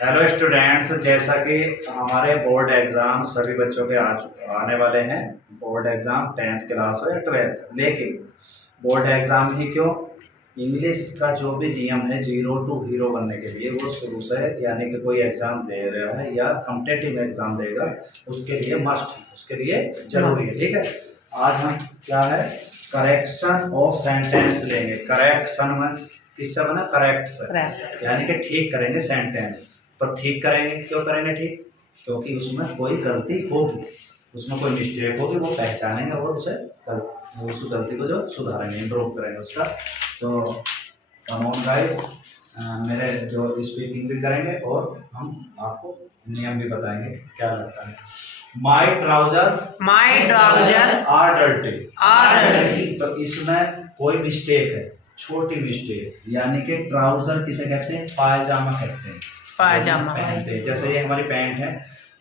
Hello students, जैसा कि हमारे बोर्ड एग्ज़ाम सभी बच्चों के आने वाले हैं। बोर्ड एग्ज़ाम 10th क्लास हो या 12th, लेकिन बोर्ड एग्ज़ाम ही क्यों, इंग्लिश का जो भी नियम है जीरो टू हीरो बनने के लिए वो शुरू से, यानी कि कोई एग्ज़ाम दे रहा है या कॉम्पिटिटिव एग्ज़ाम देगा उसके लिए मस्ट, उसके लिए ज़रूरी है। ठीक है, आज हम क्या है करेक्शन ऑफ सेंटेंस लेंगे। करेक्शन मीन्स किससे बना, करेक्ट से, यानी कि ठीक करेंगे सेंटेंस। तो ठीक करेंगे, क्यों करेंगे ठीक, क्योंकि उसमें कोई गलती होगी, उसमें कोई मिस्टेक होगी, वो पहचानेंगे और उस गलती को जो सुधारेंगे, इम्प्रूव करेंगे उसका। तो कम ऑन गाइस, मेरे जो स्पीकिंग भी करेंगे और हम आपको नियम भी बताएंगे क्या लगता है। माई ट्राउजर आर डर्टी। तो इसमें कोई मिस्टेक है, छोटी मिस्टेक, यानी कि ट्राउजर किसे कहते हैं, पायजामा कहते हैं, पायजामा पहनते हैं। जैसे ये हमारी पैंट है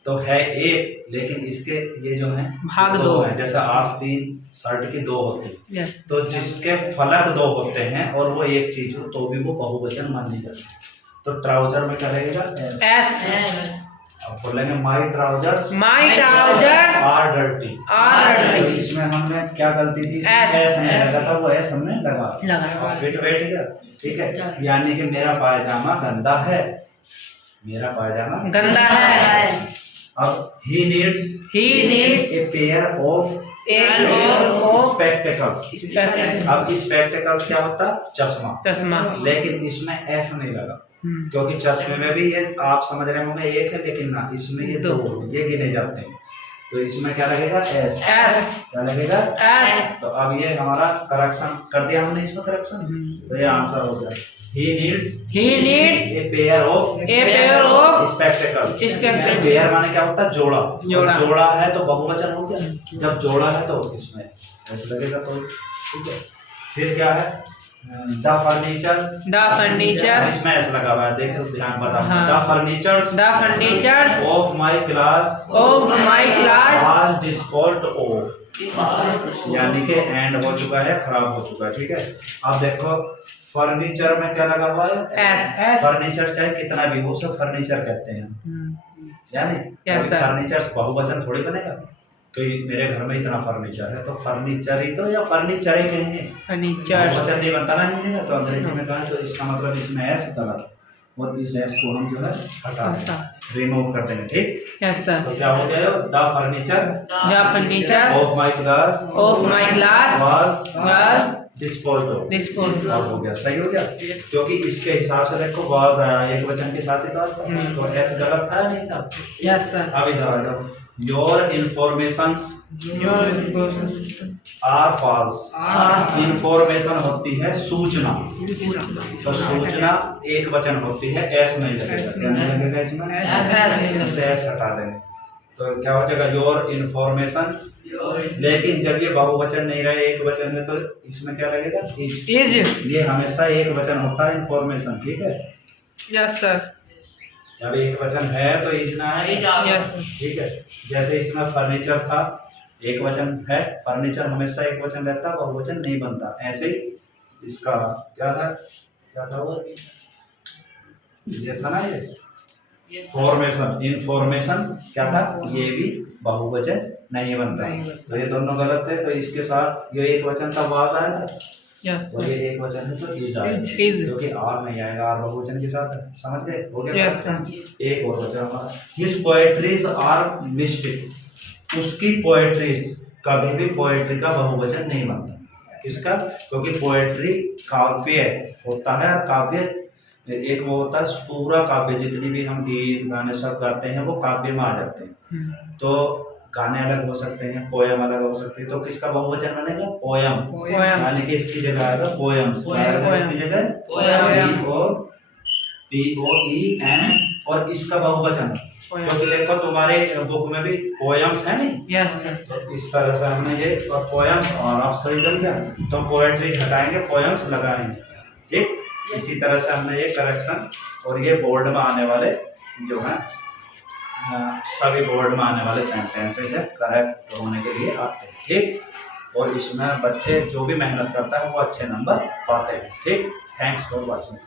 तो है एक, लेकिन इसके ये जो है भाग दो है। जैसे आस्तीन शर्ट की दो होती है, तो जिसके फलक दो होते हैं और वो एक चीज हो तो भी वो बहुवचन मानी जाती है। तो ट्राउजर में क्या लगेगा, एस। अब बोलेंगे माई ट्राउजर्स आर डर्टी। तो इसमें हमने क्या गलती थी, एस नहीं लगा था, वो एस हमने लगा फिट बैठ गया। ठीक है, यानी कि मेरा पायजामा गंदा है, मेरा पायजामा गंदा है। अब he needs a pair of spectacles। अब spectacles क्या होता है, चश्मा। लेकिन इसमें ऐसा नहीं लगा, क्योंकि चश्मे में भी ये आप समझ रहे होंगे एक है, लेकिन ना इसमें ये दो, ये गिने जाते हैं। तो इसमें क्या लगेगा, एस। क्या लगेगा, एस। तो अब ये हमारा करेक्शन कर दिया हमने, इसमें करेक्शन, तो ये आंसर हो गया। He needs a pair of spectacles। Pair माने क्या होता है, जोड़ा। जोड़ा है तो बहुवचन हो गया, जब जोड़ा है तो इसमें ऐसा लगेगा। तो ठीक है, फिर क्या है, द फर्नीचर, इसमें ऐसा लगा हुआ है, देखो ध्यान बताओ। The furnitures of my class are disposed of, यानी कि एंड हो चुका है, खराब हो चुका है। ठीक है, अब देखो फर्नीचर में क्या लगा हुआ है, एस। फर्नीचर चाहे कितना भी हो, सब फर्नीचर कहते हैं, यानी फर्नीचर बहुवचन थोड़ी बनेगा। कोई मेरे घर में इतना फर्नीचर है तो फर्नीचर ही तो, या फर्नीचर ही कहेंगे, बहुवचन नहीं बनता ना हिंदी में। तो अंग्रेजी में कहें तो इसका मतलब इसमें एस गलत, और इस एस को हम जो है हटा देंगे, रिमूव कर देंगे। ठीक, तो क्या हो गया, the furniture of my class was disposed of हो गया, सही हो गया। क्योंकि इसके हिसाब से देखो वाज आया एक वचन के साथ ही, तो एस गलत था नहीं था। Yes sir. अब इधर आ जाओ, your informations are false. Information होती है सूचना, तो सूचना एक वचन होती है, एस नहीं लगेगा, क्या नहीं लगेगा इसमें, एस हटा देंगे। तो क्या हो जाएगा, योर इन्फॉर्मेशन। लेकिन जब ये बहुवचन नहीं रहे, एक वचन में, तो इसमें क्या लगेगा, इज। ये हमेशा एक वचन होता है इन्फॉर्मेशन। ठीक है, यस सर। जब एक वचन है तो इज ना है, ठीक है। जैसे इसमें फर्नीचर था, एक वचन है, फर्नीचर हमेशा एक वचन रहता है, बहुवचन नहीं बनता। ऐसे ही इसका क्या था वो, ये था ना, ये फॉर्मेशन, इन्फॉर्मेशन क्या था, ये भी बहुवचन नहीं बनता। तो ये दोनों गलत है, तो इसके साथ ये एक वचन था वाज आएगा, और ये एक वचन है तो इज आएगा, क्योंकि आर नहीं आएगा, आर बहुवचन के साथ है। समझ गए, हो गया। एक और वचन हमारा, हिज पोएट्रीज आर मिस्टेक। उसकी पोएट्रीज, कभी भी पोएट्री का बहुवचन नहीं बनता। किसका, क्योंकि पोएट्री काव्य होता है, और काव्य एक वो होता है पूरा काव्य, जितनी भी हम गीत गाने सब गाते हैं वो काव्य में आ जाते हैं। तो गाने अलग हो सकते हैं, पोयम अलग हो सकती है, तो किसका बहुवचन बनेगा, पोयम। यानी कि इसकी जगह आएगा पोयम्स, इसकी जगह POEM, और इसका बहुवचन, क्योंकि देखो तुम्हारे बुक में भी पोयम्स है नहीं, तो इस तरह से हमने ये और पोयम्स, और आप सही जम गया, तो पोएट्री हटाएंगे, पोयम्स लगाएंगे। ठीक, इसी तरह से हमने ये करेक्शन, और ये बोर्ड में आने वाले जो है सभी बोर्ड में आने वाले सेंटेंसेज है, करेक्ट होने के लिए आते हैं। ठीक, और इसमें बच्चे जो भी मेहनत करता है वो अच्छे नंबर पाते हैं। ठीक, थैंक्स फॉर वॉचिंग।